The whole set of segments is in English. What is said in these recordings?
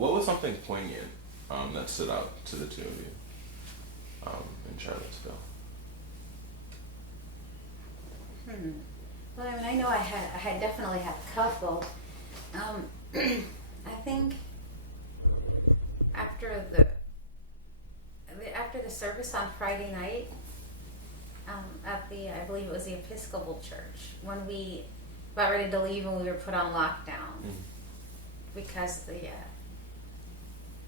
What was something poignant that stood out to the two of you in Charlottesville? Well, I mean, I know I had definitely had a couple. I think after the service on Friday night at I believe it was the Episcopal Church, when we got ready to leave and we were put on lockdown because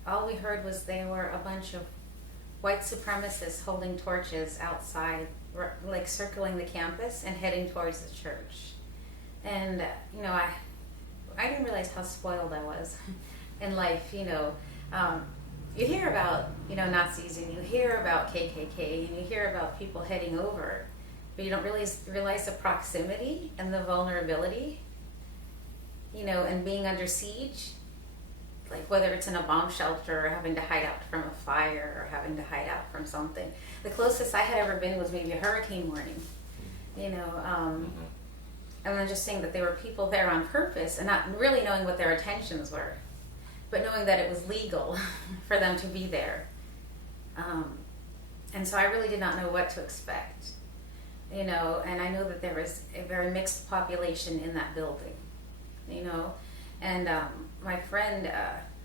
all we heard was they were a bunch of white supremacists holding torches outside, like circling the campus and heading towards the church. And I didn't realize how spoiled I was in life. You hear about Nazis, and you hear about KKK, and you hear about people heading over, but you don't really realize the proximity and the vulnerability, and being under siege, like whether it's in a bomb shelter or having to hide out from a fire or having to hide out from something. The closest I had ever been was maybe a hurricane warning, and then just seeing that there were people there on purpose and not really knowing what their intentions were, but knowing that it was legal for them to be there. And so I really did not know what to expect, and I know that there was a very mixed population in that building, and my friend,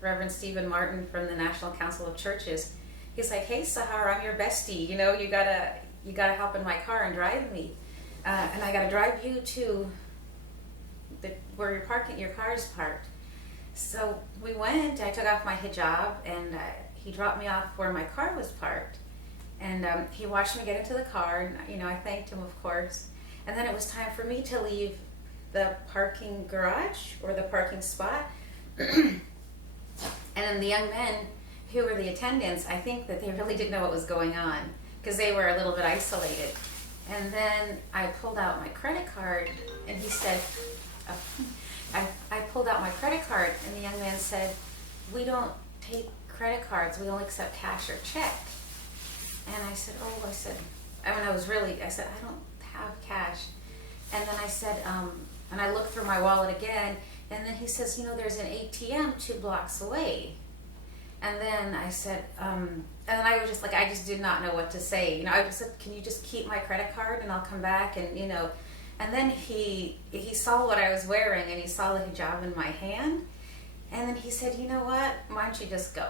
Reverend Stephen Martin from the National Council of Churches, he's like, "Hey, Sahar, I'm your bestie, you gotta hop in my car and drive me, and I gotta drive you to where your car is parked." So we went. I took off my hijab, and he dropped me off where my car was parked. And he watched me get into the car, and I thanked him, of course. And then it was time for me to leave the parking garage or the parking spot. And then the young men who were the attendants, I think that they really didn't know what was going on because they were a little bit isolated. And then I pulled out my credit card, and he said, I pulled out my credit card, and the young man said, "We don't take credit cards. We only accept cash or check." And I said, I said, "I don't have cash." And then I said, and I looked through my wallet again, and then he says, "There's an ATM 2 blocks away." And then I said, and then I was just like, I just did not know what to say. I just said, "Can you just keep my credit card and I'll come back?" And then he saw what I was wearing, and he saw the hijab in my hand. And then he said, "You know what? Why don't you just go?"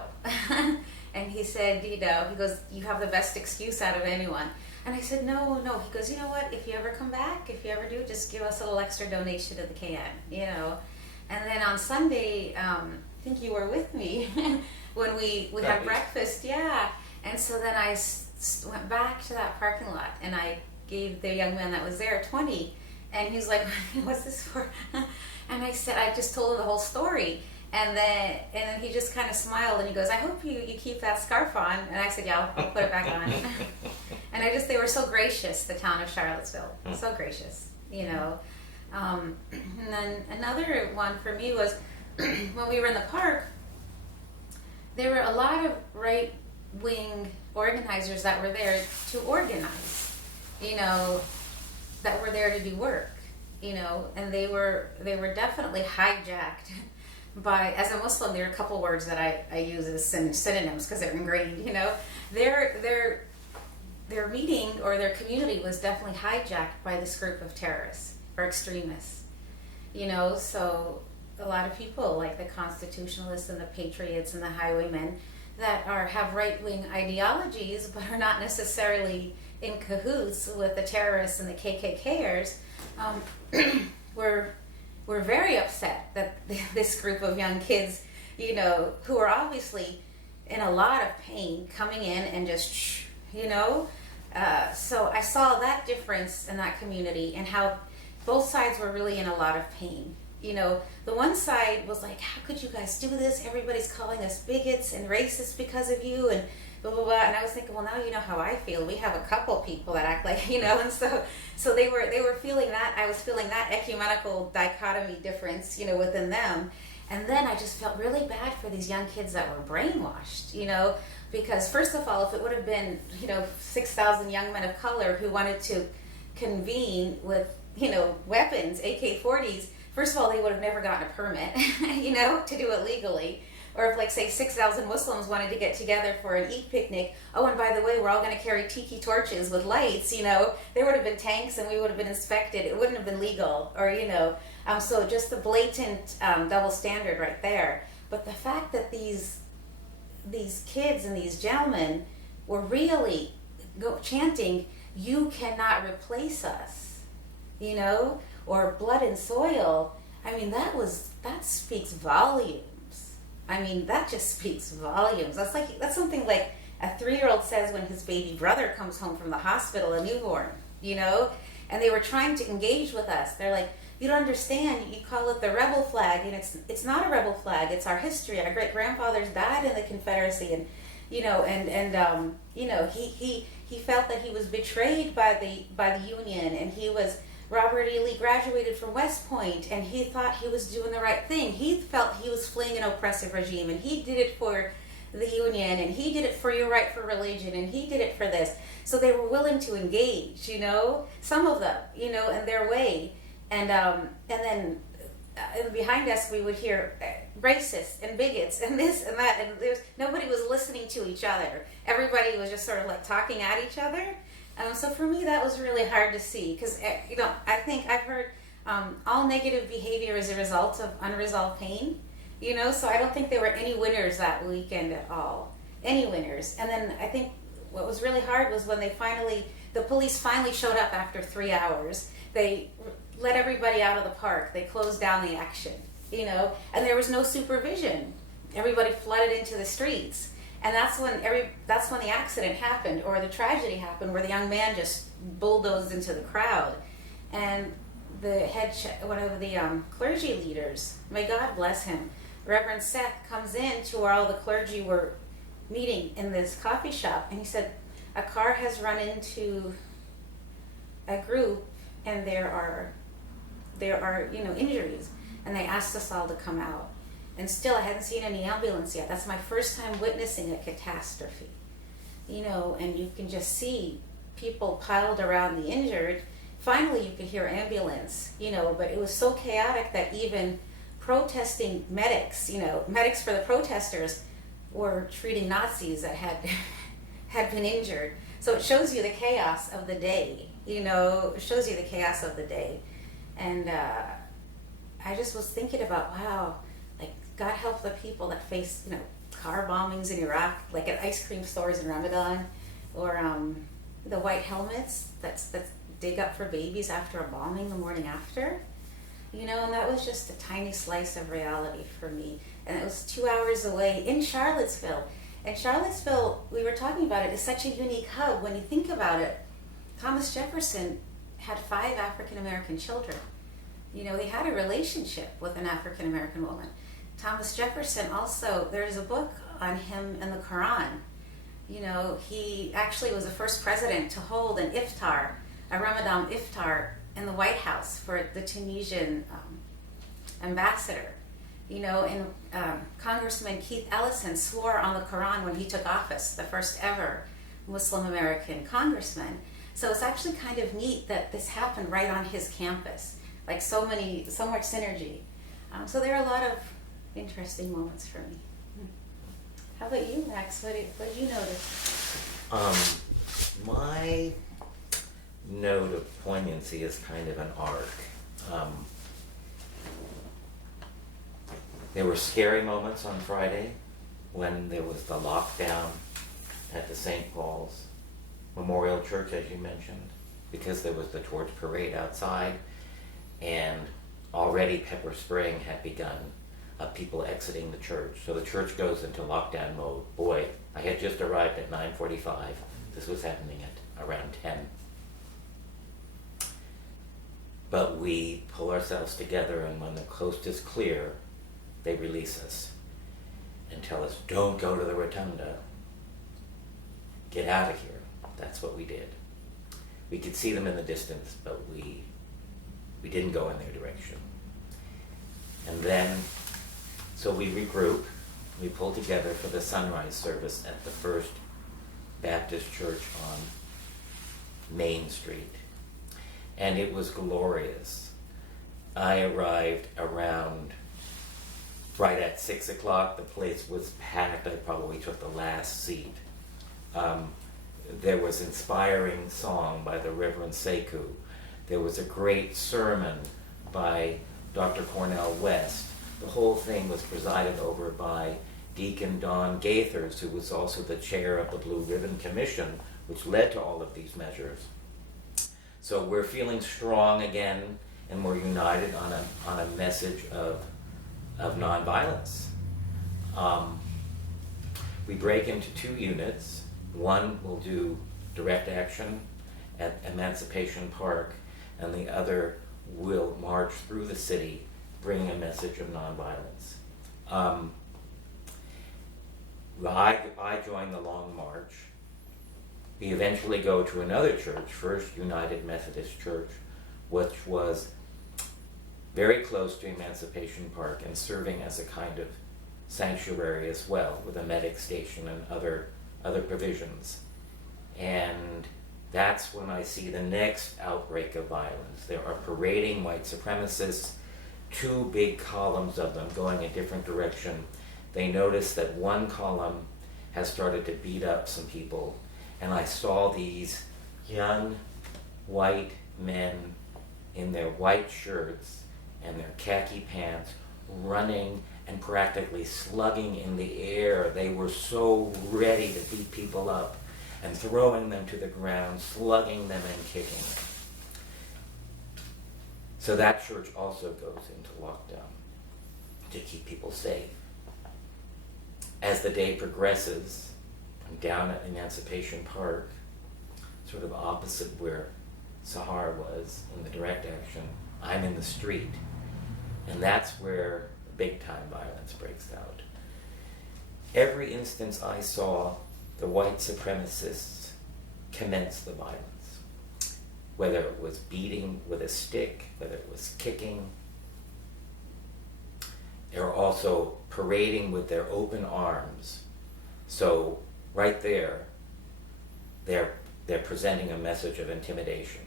And he said, he goes, "You have the best excuse out of anyone." And I said, no. He goes, "You know what? If you ever come back, if you ever do, just give us a little extra donation to the can, And then on Sunday, I think you were with me when we had breakfast, yeah. And so then I went back to that parking lot, and I gave the young man that was there 20, and he was like, "What's this for?" And I said, I just told him the whole story, and then he just kind of smiled, and he goes, "I hope you keep that scarf on." And I said, "Yeah, I'll put it back on." And they were so gracious, the town of Charlottesville, so gracious, And then another one for me was when we were in the park, there were a lot of right-wing organizers that were there to organize, that were there to do work, and they were definitely hijacked by, as a Muslim, there are a couple words that I use as synonyms because they're ingrained, their meeting or their community was definitely hijacked by this group of terrorists or extremists, so a lot of people like the constitutionalists and the patriots and the highwaymen that have right-wing ideologies but are not necessarily in cahoots with the terrorists and the KKKers, were very upset that this group of young kids, who are obviously in a lot of pain, coming in and just, so I saw that difference in that community and how both sides were really in a lot of pain. The one side was like, "How could you guys do this? Everybody's calling us bigots and racists because of you," and blah, blah, blah. And I was thinking, well, now you know how I feel. We have a couple people that act like, and so they were feeling that. I was feeling that ecumenical dichotomy difference, within them. And then I just felt really bad for these young kids that were brainwashed, because first of all, if it would have been, 6,000 young men of color who wanted to convene with, weapons, AK-40s, first of all, they would have never gotten a permit, to do it legally. Or if, like, say 6,000 Muslims wanted to get together for an Eid picnic, oh, and by the way, we're all going to carry tiki torches with lights, there would have been tanks and we would have been inspected. It wouldn't have been legal, or, so just the blatant double standard right there. But the fact that these kids and these gentlemen were really chanting, "You cannot replace us," or "blood and soil." I mean, that speaks volumes. I mean, that just speaks volumes. That's something like a 3-year-old says when his baby brother comes home from the hospital, a newborn, and they were trying to engage with us. They're like, "You don't understand. You call it the rebel flag, and it's not a rebel flag. It's our history. Our great grandfathers died in the Confederacy, and he felt that he was betrayed by the Union, and Robert E. Lee graduated from West Point, and he thought he was doing the right thing. He felt he was fleeing an oppressive regime, and he did it for the Union, and he did it for your right for religion, and he did it for this." So they were willing to engage, some of them, in their way. And then behind us we would hear racists and bigots and this and that, and nobody was listening to each other. Everybody was just sort of like talking at each other. So for me, that was really hard to see, because I think I've heard all negative behavior is a result of unresolved pain. So I don't think there were any winners that weekend at all, any winners. And then I think what was really hard was when the police finally showed up after 3 hours. They let everybody out of the park. They closed down the action, and there was no supervision. Everybody flooded into the streets. And that's when the accident happened, or the tragedy happened, where the young man just bulldozed into the crowd. And one of the clergy leaders, may God bless him, Reverend Seth, comes in to where all the clergy were meeting in this coffee shop, and he said, "A car has run into a group, and there are injuries, and they asked us all to come out." And still, I hadn't seen any ambulance yet. That's my first time witnessing a catastrophe. And you can just see people piled around the injured. Finally, you could hear ambulance, but it was so chaotic that even protesting medics, medics for the protesters, were treating Nazis that had been injured. So it shows you the chaos of the day, it shows you the chaos of the day. And I just was thinking about, wow, like, God help the people that face, car bombings in Iraq, like at ice cream stores in Ramadan, or the white helmets that's dig up for babies after a bombing the morning after, and that was just a tiny slice of reality for me. And it was 2 hours away in Charlottesville. And Charlottesville, we were talking about it, is such a unique hub. When you think about it, Thomas Jefferson had 5 African-American children. He had a relationship with an African-American woman. Thomas Jefferson also, there's a book on him in the Quran. He actually was the first president to hold an iftar, a Ramadan iftar, in the White House for the Tunisian ambassador. And Congressman Keith Ellison swore on the Quran when he took office, the first ever Muslim American congressman. So it's actually kind of neat that this happened right on his campus, like so much synergy. So there are a lot of interesting moments for me. How about you, Max? What did you notice? My note of poignancy is kind of an arc. There were scary moments on Friday when there was the lockdown at the St. Paul's Memorial Church, as you mentioned, because there was the torch parade outside, and already pepper spraying had begun of people exiting the church. So the church goes into lockdown mode. Boy, I had just arrived at 9:45. This was happening at around 10. But we pull ourselves together, and when the coast is clear, they release us and tell us, "Don't go to the rotunda. Get out of here." That's what we did. We could see them in the distance, but we didn't go in their direction. And then, so we regroup, we pull together for the sunrise service at the First Baptist Church on Main Street. And it was glorious. I arrived around right at 6 o'clock, the place was packed. I probably took the last seat. There was inspiring song by the Reverend Sekou. There was a great sermon by Dr. Cornell West. The whole thing was presided over by Deacon Don Gaithers, who was also the chair of the Blue Ribbon Commission, which led to all of these measures. So we're feeling strong again, and we're united on a message of nonviolence. We break into 2 units. One will do direct action at Emancipation Park, and the other will march through the city bringing a message of nonviolence. I join the Long March. We eventually go to another church, First United Methodist Church, which was very close to Emancipation Park and serving as a kind of sanctuary as well, with a medic station and other provisions. And that's when I see the next outbreak of violence. There are parading white supremacists, 2 big columns of them going a different direction. They notice that one column has started to beat up some people, and I saw these young white men in their white shirts and their khaki pants running and practically slugging in the air. They were so ready to beat people up and throwing them to the ground, slugging them and kicking them. So that church also goes into lockdown to keep people safe. As the day progresses, I'm down at Emancipation Park, sort of opposite where Sahar was in the direct action. I'm in the street, and that's where big time violence breaks out. Every instance I saw, the white supremacists commenced the violence. Whether it was beating with a stick, whether it was kicking. They were also parading with their open arms. So right there, they're presenting a message of intimidation.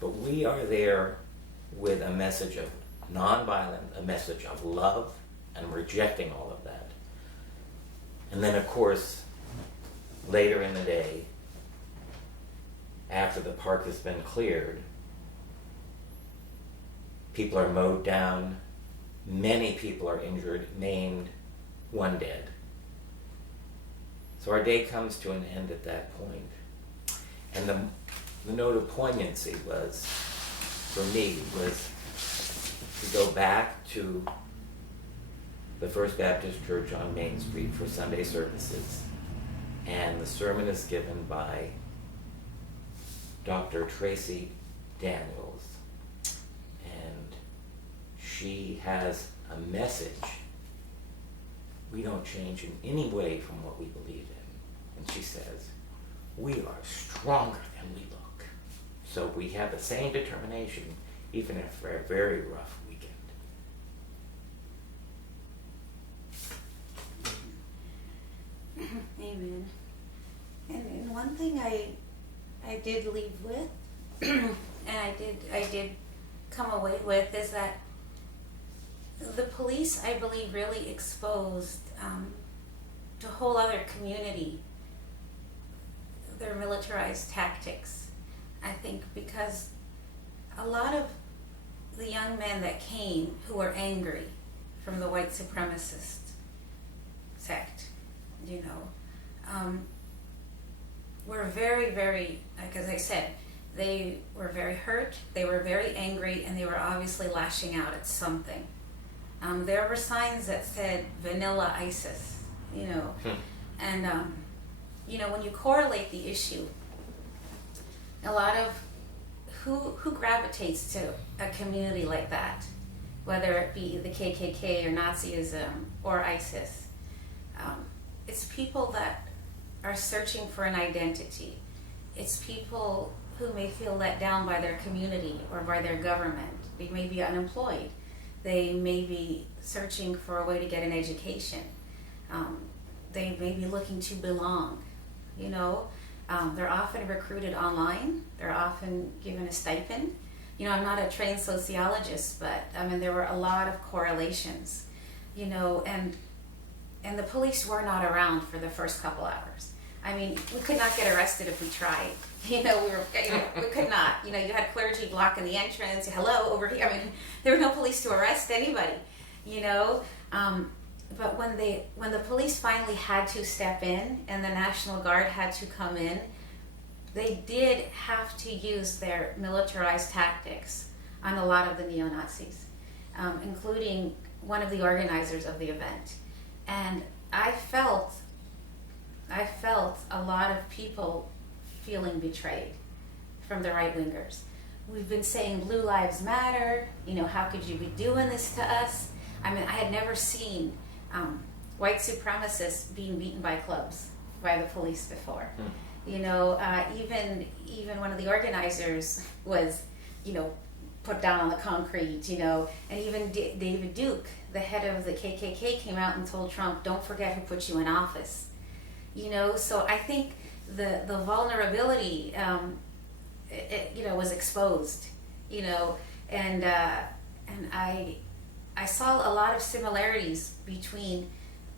But we are there with a message of nonviolence, a message of love, and rejecting all of that. And then, of course, later in the day, after the park has been cleared, people are mowed down, many people are injured, maimed, 1 dead. So our day comes to an end at that point. And the note of poignancy was, for me, was to go back to the First Baptist Church on Main Street for Sunday services. And the sermon is given by Dr. Tracy Daniels. And she has a message. We don't change in any way from what we believe in. And she says, we are stronger than we look. So we have the same determination, even after a very rough weekend. Amen. And one thing I did leave with, and I did come away with, is that the police, I believe, really exposed to a whole other community their militarized tactics. I think because a lot of the young men that came who were angry from the white supremacist sect, were very, very, like as I said, they were very hurt, they were very angry, and they were obviously lashing out at something. There were signs that said vanilla ISIS, and when you correlate the issue, a lot of who gravitates to a community like that, whether it be the KKK or Nazism or ISIS, it's people that are searching for an identity. It's people who may feel let down by their community or by their government. They may be unemployed. They may be searching for a way to get an education. They may be looking to belong. They're often recruited online. They're often given a stipend. I'm not a trained sociologist, but there were a lot of correlations. you know, and the police were not around for the first couple hours. I mean, we could not get arrested if we tried. You know, we could not. You know, you had clergy blocking the entrance. Hello, over here. I mean, there were no police to arrest anybody. You know, but when the police finally had to step in and the National Guard had to come in, they did have to use their militarized tactics on a lot of the neo-Nazis, including one of the organizers of the event. And I felt a lot of people feeling betrayed from the right-wingers. We've been saying Blue Lives Matter, you know, how could you be doing this to us? I mean, I had never seen white supremacists being beaten by clubs by the police before. You know, even one of the organizers was, you know, put down on the concrete, you know, and even David Duke, the head of the KKK, came out and told Trump, don't forget who put you in office. You know, so I think the vulnerability, you know, was exposed, you know, and I saw a lot of similarities between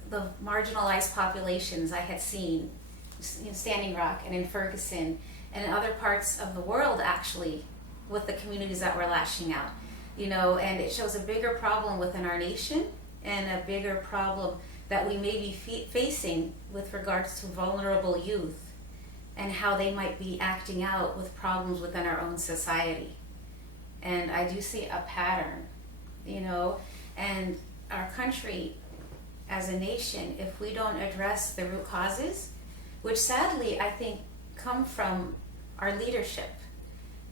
the marginalized populations I had seen in Standing Rock and in Ferguson and in other parts of the world, actually, with the communities that were lashing out, you know, and it shows a bigger problem within our nation and a bigger problem that we may be facing with regards to vulnerable youth and how they might be acting out with problems within our own society. And I do see a pattern, you know, and our country as a nation, if we don't address the root causes, which sadly I think come from our leadership,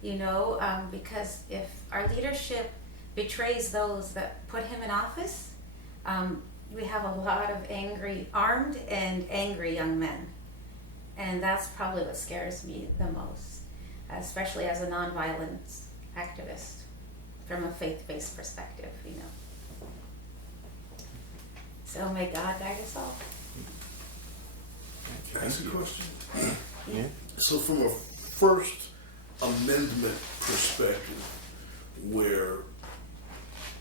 you know, because if our leadership betrays those that put him in office, we have a lot of armed and angry young men. And that's probably what scares me the most, especially as a nonviolent activist from a faith-based perspective, you know. So may God guide us all. Can I ask a question? Yeah. So from a First Amendment perspective, where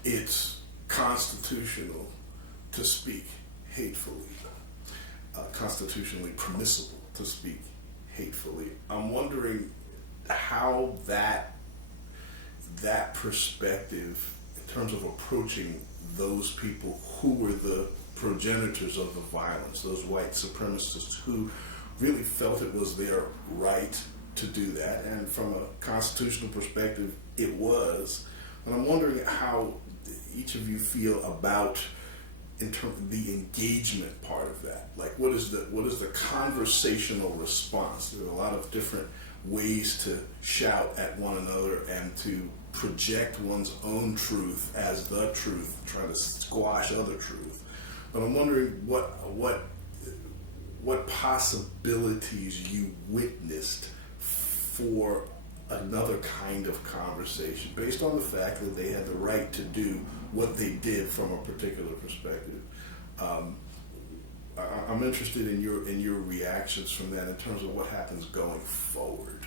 it's constitutional to speak hatefully, constitutionally permissible to speak hatefully, I'm wondering how that perspective, in terms of approaching those people who were the progenitors of the violence, those white supremacists who really felt it was their right to do that, and from a constitutional perspective it was. And I'm wondering how each of you feel about in terms of the engagement part of that. Like, what is the conversational response? There are a lot of different ways to shout at one another and to project one's own truth as the truth, try to squash other truth. But I'm wondering what possibilities you witnessed for another kind of conversation, based on the fact that they had the right to do what they did from a particular perspective. I'm interested in your reactions from that in terms of what happens going forward.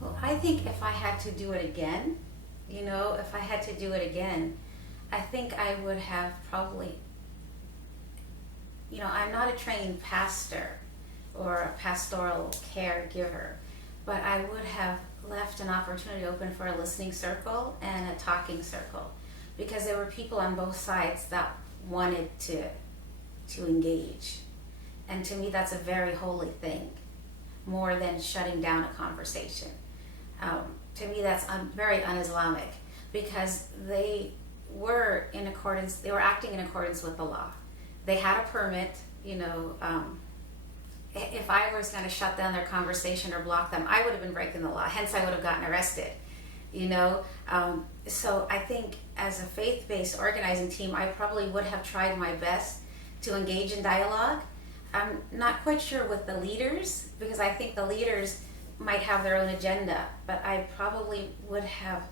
Well, I think if I had to do it again, I think I would have probably, I'm not a trained pastor or a pastoral caregiver, but I would have left an opportunity open for a listening circle and a talking circle, because there were people on both sides that wanted to engage. And to me, that's a very holy thing, more than shutting down a conversation. To me, that's very un-Islamic, because they were acting in accordance with the law. They had a permit, if I was going to shut down their conversation or block them, I would have been breaking the law. Hence, I would have gotten arrested, So I think as a faith-based organizing team, I probably would have tried my best to engage in dialogue. I'm not quite sure with the leaders, because I think the leaders might have their own agenda, but I probably would have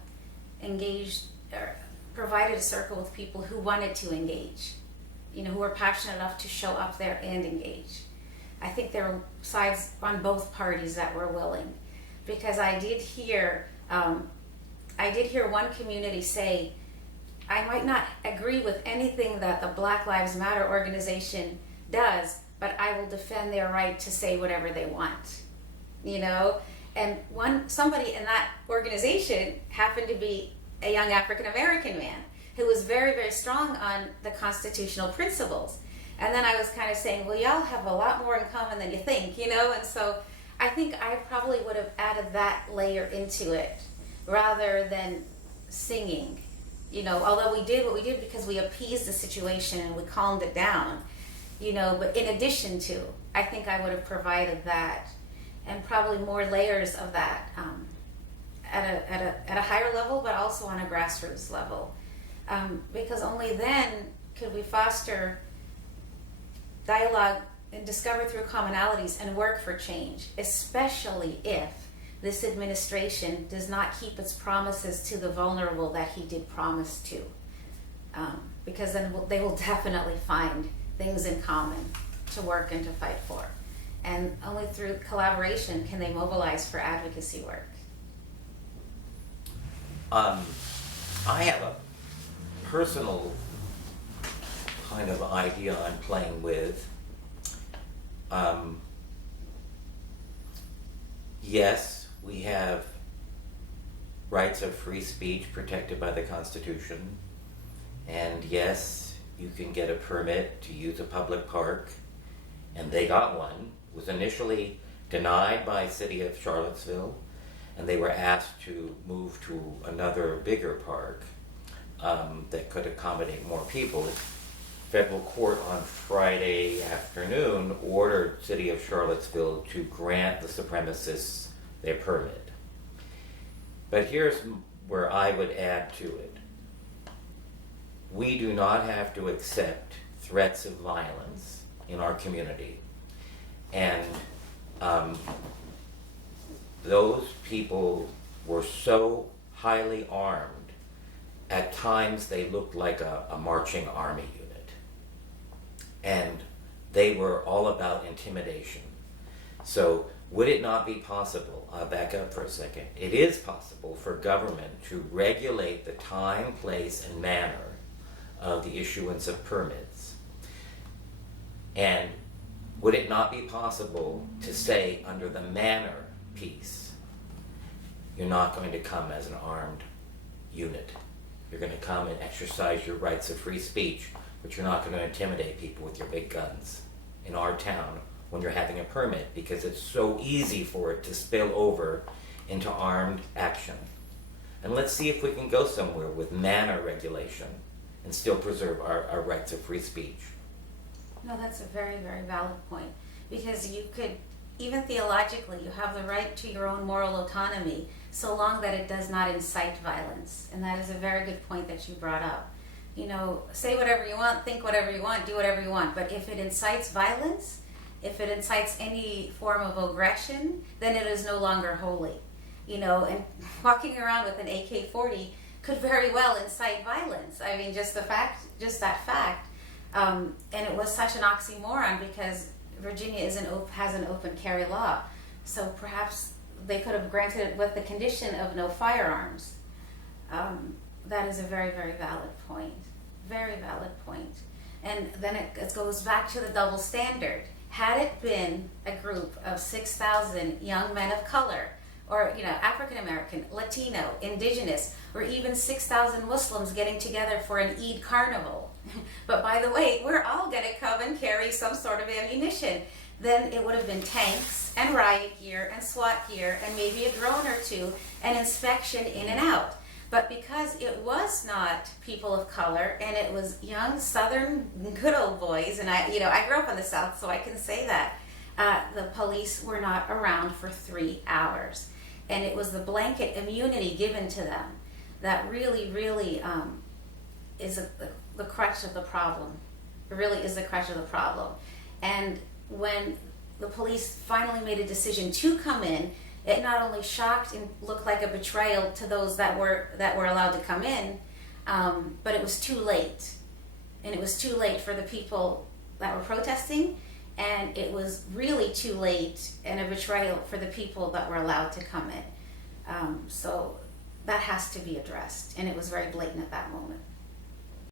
engaged or provided a circle with people who wanted to engage, who were passionate enough to show up there and engage. I think there were sides on both parties that were willing, because I did hear one community say, I might not agree with anything that the Black Lives Matter organization does, but I will defend their right to say whatever they want, you know? And somebody in that organization happened to be a young African American man who was very, very strong on the constitutional principles. And then I was kind of saying, well, y'all have a lot more in common than you think, you know? And so I think I probably would have added that layer into it rather than singing, you know, although we did what we did because we appeased the situation and we calmed it down, you know, but in addition to, I think I would have provided that and probably more layers of that at a higher level, but also on a grassroots level. Because only then could we foster dialogue and discover through commonalities and work for change, especially if this administration does not keep its promises to the vulnerable that he did promise to. Because then they will definitely find things in common to work and to fight for. And only through collaboration can they mobilize for advocacy work. I have a personal kind of idea I'm playing with. Yes, we have rights of free speech protected by the Constitution, and yes, you can get a permit to use a public park, and they got one. It was initially denied by City of Charlottesville, and they were asked to move to another bigger park that could accommodate more people. Federal court on Friday afternoon ordered City of Charlottesville to grant the supremacists their permit. But here's where I would add to it. We do not have to accept threats of violence in our community. And those people were so highly armed, at times they looked like a marching army unit. And they were all about intimidation. So would it not be possible, I'll back up for a second, it is possible for government to regulate the time, place, and manner of the issuance of permits. And would it not be possible to say under the manner piece, you're not going to come as an armed unit. You're going to come and exercise your rights of free speech, but you're not going to intimidate people with your big guns in our town when you're having a permit, because it's so easy for it to spill over into armed action. And let's see if we can go somewhere with manner regulation and still preserve our rights of free speech. No, that's a very, very valid point. Because you could, even theologically, you have the right to your own moral autonomy so long that it does not incite violence. And that is a very good point that you brought up. You know, say whatever you want, think whatever you want, do whatever you want. But if it incites violence, if it incites any form of aggression, then it is no longer holy. You know, and walking around with an AK-40 could very well incite violence. I mean, just that fact. And it was such an oxymoron because Virginia has an open carry law. So perhaps they could have granted it with the condition of no firearms. That is a very, very valid point. Very valid point. And then it goes back to the double standard. Had it been a group of 6,000 young men of color, or African American, Latino, Indigenous, or even 6,000 Muslims getting together for an Eid carnival, but by the way, we're all going to come and carry some sort of ammunition, then it would have been tanks and riot gear and SWAT gear and maybe a drone or two and inspection in and out. But because it was not people of color and it was young Southern good old boys, and I grew up in the South, so I can say that, the police were not around for 3 hours. And it was the blanket immunity given to them that really, really is the crutch of the problem. It really is the crutch of the problem. And when the police finally made a decision to come in, it not only shocked and looked like a betrayal to those that were allowed to come in, but it was too late. And it was too late for the people that were protesting, and it was really too late and a betrayal for the people that were allowed to come in. So that has to be addressed, and it was very blatant at that moment.